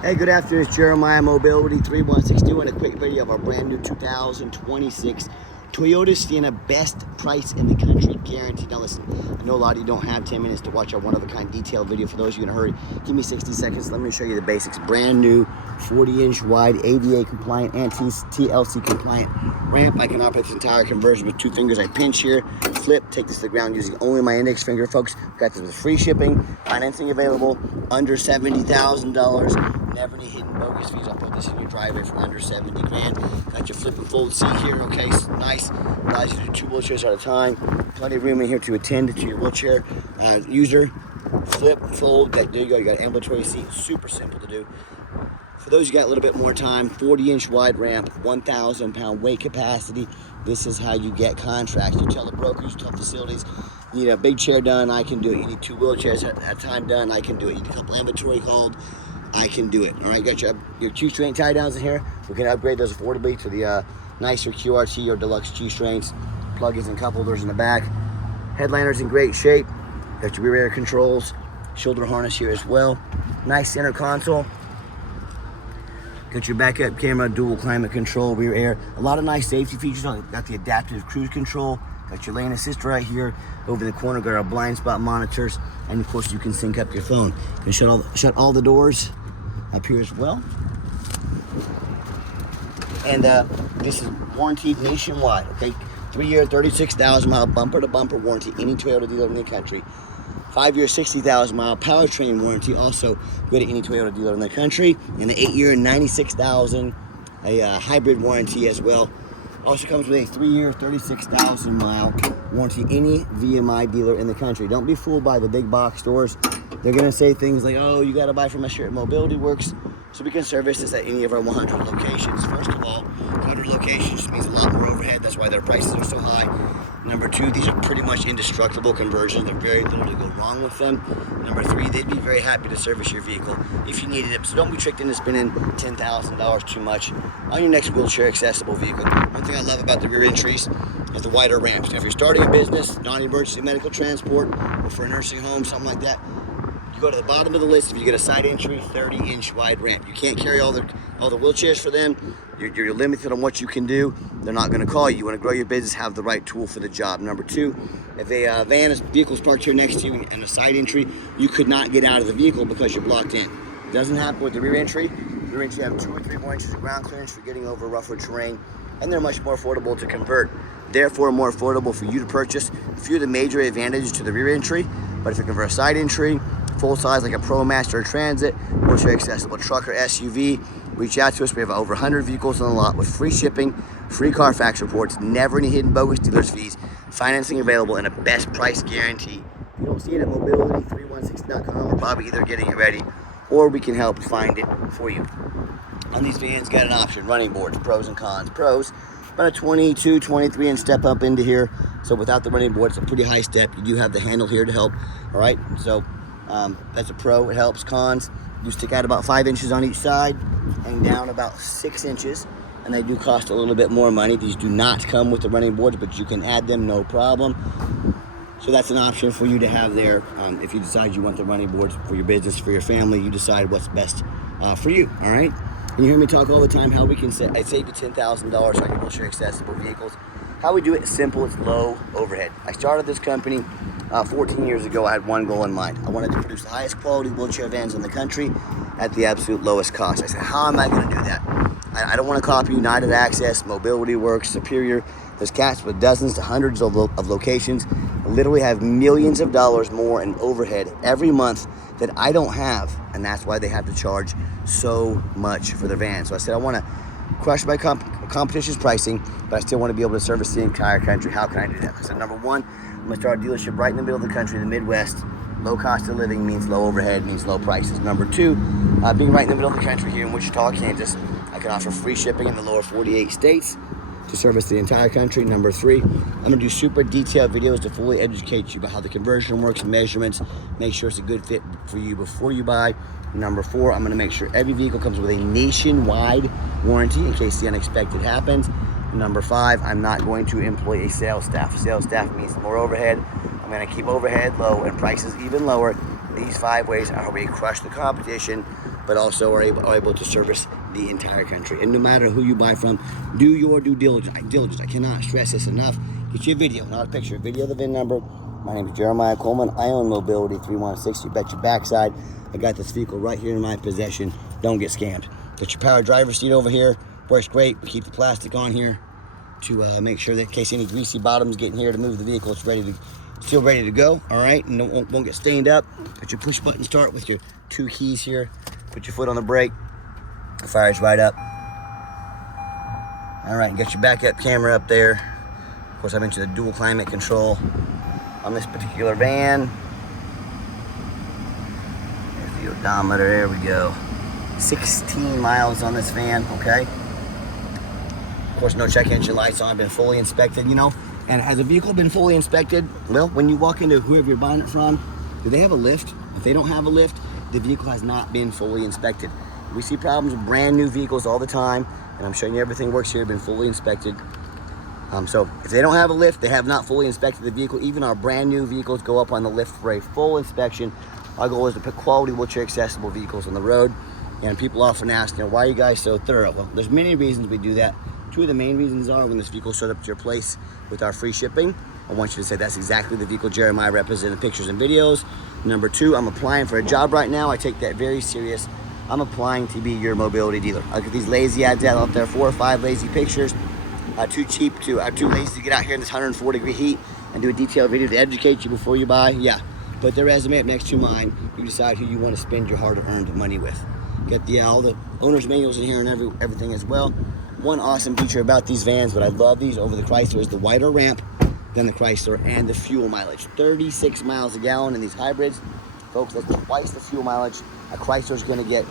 Hey, good afternoon. It's Jeremiah Mobility 316 doing a quick video of our brand new 2026 Toyota Sienna, best price in the country, guaranteed. Now listen, I know a lot of you don't have 10 minutes to watch our one-of-a-kind detailed video. For those of you in a hurry, give me 60 seconds. Let me show you the basics. Brand new 40-inch wide, ADA compliant and TLC compliant ramp. I can operate this entire conversion with 2 fingers. I pinch here, flip, take this to the ground using only my index finger, folks. Got this with free shipping, financing available, under $70,000. Never any hidden bogus fees. I'll put this in your driveway for under 70 grand. Got your flip and fold seat here, okay, nice. Allows you to do 2 wheelchairs at a time. Plenty of room in here to attend to your wheelchair user. Flip, fold, there you go, you got an ambulatory seat, super simple to do. For those who got a little bit more time, 40-inch wide ramp, 1,000-pound weight capacity. This is how you get contracts. You tell the brokers, you tell facilities, you need a big chair done, I can do it. You need 2 wheelchairs at a time done, I can do it. You need a couple ambulatory called, I can do it. All right, got your Q-string tie downs in here. We can upgrade those affordably to the nicer QRT or deluxe G-strings. Plug-ins and cup holders in the back. Headliner's in great shape. Got your rear air controls, shoulder harness here as well. Nice center console. Got your backup camera, dual climate control, rear air. A lot of nice safety features on it. Got the adaptive cruise control. Got your lane assist right here. Over in the corner, got our blind spot monitors. And of course, you can sync up your phone. You can shut all the doors up here as well. And this is warranted nationwide, okay? 3-year, 36,000-mile bumper-to-bumper warranty, any Toyota dealer in the country. 5-year, 60,000-mile powertrain warranty, also good at any Toyota dealer in the country. And the 8-year, 96,000, a hybrid warranty as well. Also comes with a 3-year, 36,000-mile warranty, any VMI dealer in the country. Don't be fooled by the big box stores. They're gonna say things like, oh, you gotta buy from us here at Mobility Works, so we can service this at any of our 100 locations. First of all, 100 locations just means a lot more overhead. That's why their prices are so high. Number 2, these are pretty much indestructible conversions. There's very little to go wrong with them. Number 3, they'd be very happy to service your vehicle if you needed it. So don't be tricked into spending $10,000 too much on your next wheelchair accessible vehicle. One thing I love about the rear entries is the wider ramps. Now, if you're starting a business, non-emergency medical transport, or for a nursing home, something like that, you go to the bottom of the list if you get a side entry 30-inch wide ramp. You can't carry all the wheelchairs for them. You're limited on what you can do. They're not going to call you. You want to grow your business, have the right tool for the job. Number 2, if a vehicle's parked here next to you and a side entry, you could not get out of the vehicle because you're blocked in. It doesn't happen with the rear entry. The rear entry, you have 2 or 3 more inches of ground clearance for getting over rougher terrain, and they're much more affordable to convert. Therefore, more affordable for you to purchase. A few of the major advantages to the rear entry, but if you convert a side entry, full size like a Pro Master or Transit, wheelchair accessible truck or SUV, reach out to us. We have over 100 vehicles on the lot with free shipping, free Carfax reports, never any hidden bogus dealers fees, financing available, and a best price guarantee. If you don't see it at mobility316.com, we're probably either getting it ready or we can help find it for you. On these vans, got an option, running boards, pros and cons. Pros, about a 22, 23 inch step up into here. So without the running board, it's a pretty high step. You do have the handle here to help, all right? So that's a pro, it helps. Cons, you stick out about 5 inches on each side, hang down about 6 inches, and they do cost a little bit more money. These do not come with the running boards, but you can add them, no problem. So that's an option for you to have there. If you decide you want the running boards for your business, for your family, you decide what's best for you, all right? And you hear me talk all the time how we can save you $10,000 on your wheelchair accessible vehicles. How we do it is simple, it's low overhead. I started this company 14 years ago. I had one goal in mind. I wanted to produce the highest quality wheelchair vans in the country at the absolute lowest cost. I said, how am I going to do that? I don't want to copy United Access, Mobility Works, Superior. There's cats with dozens to hundreds of locations, literally have millions of dollars more in overhead every month that I don't have, and that's why they have to charge so much for their vans. So I said, I want to crush my competition's pricing, but I still want to be able to service the entire country. How can I do that? I said, number 1, I'm going to start a dealership right in the middle of the country, the Midwest. Low cost of living means low overhead, means low prices. Number 2, being right in the middle of the country here in Wichita, Kansas, I can offer free shipping in the lower 48 states to service the entire country. Number 3, I'm going to do super detailed videos to fully educate you about how the conversion works, measurements, make sure it's a good fit for you before you buy. Number 4, I'm going to make sure every vehicle comes with a nationwide warranty in case the unexpected happens. Number 5, I'm not going to employ a sales staff. Sales staff means more overhead. I'm going to keep overhead low and prices even lower. These 5 ways are how we crush the competition but also are able to service the entire country. And no matter who you buy from, do your due diligence. I cannot stress this enough. Get you a video, not a picture. Video of the VIN number. My name is Jeremiah Coleman. I own Mobility 316. You bet your backside. I got this vehicle right here in my possession. Don't get scammed. Got your power driver's seat over here. Works great. We keep the plastic on here to make sure that in case any greasy bottoms get in here to move the vehicle, it's still ready to go. All right, and won't get stained up. Got your push button start with your 2 keys here. Put your foot on the brake. It fires right up. All right, get your backup camera up there. Of course, I mentioned the dual climate control on this particular van. There's the odometer, there we go. 16 miles on this van, okay? Of course, no check engine lights on, been fully inspected, you know. And has a vehicle been fully inspected? Well, when you walk into whoever you're buying it from, do they have a lift? If they don't have a lift, the vehicle has not been fully inspected. We see problems with brand new vehicles all the time, and I'm showing you everything works here, been fully inspected. So if they don't have a lift, they have not fully inspected the vehicle. Even our brand new vehicles go up on the lift for a full inspection. Our goal is to put quality wheelchair accessible vehicles on the road. And people often ask, why are you guys so thorough? Well, there's many reasons we do that. 2 of the main reasons are when this vehicle shows up to your place with our free shipping, I want you to say that's exactly the vehicle Jeremiah represented, pictures and videos. Number 2, I'm applying for a job right now. I take that very serious. I'm applying to be your mobility dealer. I look at these lazy ads out there, 4 or 5 lazy pictures. Too lazy to get out here in this 104-degree heat and do a detailed video to educate you before you buy. Yeah, put their resume up next to mine. You decide who you want to spend your hard-earned money with. Get all the owner's manuals in here and everything as well. One awesome feature about these vans, but I love these over the Chrysler, is the wider ramp than the Chrysler and the fuel mileage. 36 miles a gallon in these hybrids. Folks, that's twice the fuel mileage a Chrysler's going to get.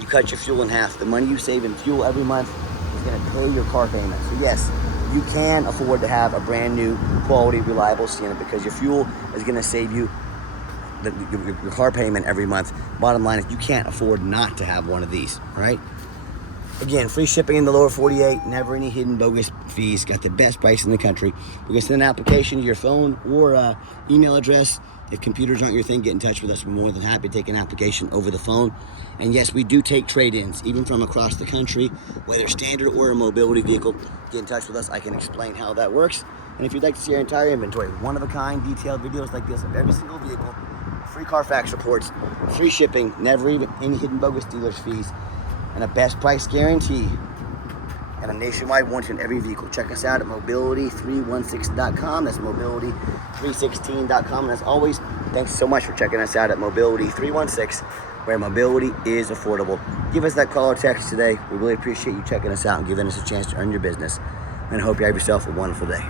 You cut your fuel in half. The money you save in fuel every month is going to pay your car payment. So yes, you can afford to have a brand new, quality, reliable Sienna because your fuel is going to save you your car payment every month. Bottom line is you can't afford not to have one of these, right? Again, free shipping in the lower 48, never any hidden bogus fees. Got the best price in the country. We can send an application to your phone or email address. If computers aren't your thing, get in touch with us. We're more than happy to take an application over the phone. And yes, we do take trade-ins, even from across the country, whether standard or a mobility vehicle. Get in touch with us. I can explain how that works. And if you'd like to see our entire inventory, one-of-a-kind detailed videos like this of every single vehicle, free Carfax reports, free shipping, never even any hidden bogus dealer's fees, and a best price guarantee, and a nationwide warranty on every vehicle. Check us out at mobility316.com. That's mobility316.com. And as always, thanks so much for checking us out at Mobility 316, where mobility is affordable. Give us that call or text today. We really appreciate you checking us out and giving us a chance to earn your business. And I hope you have yourself a wonderful day.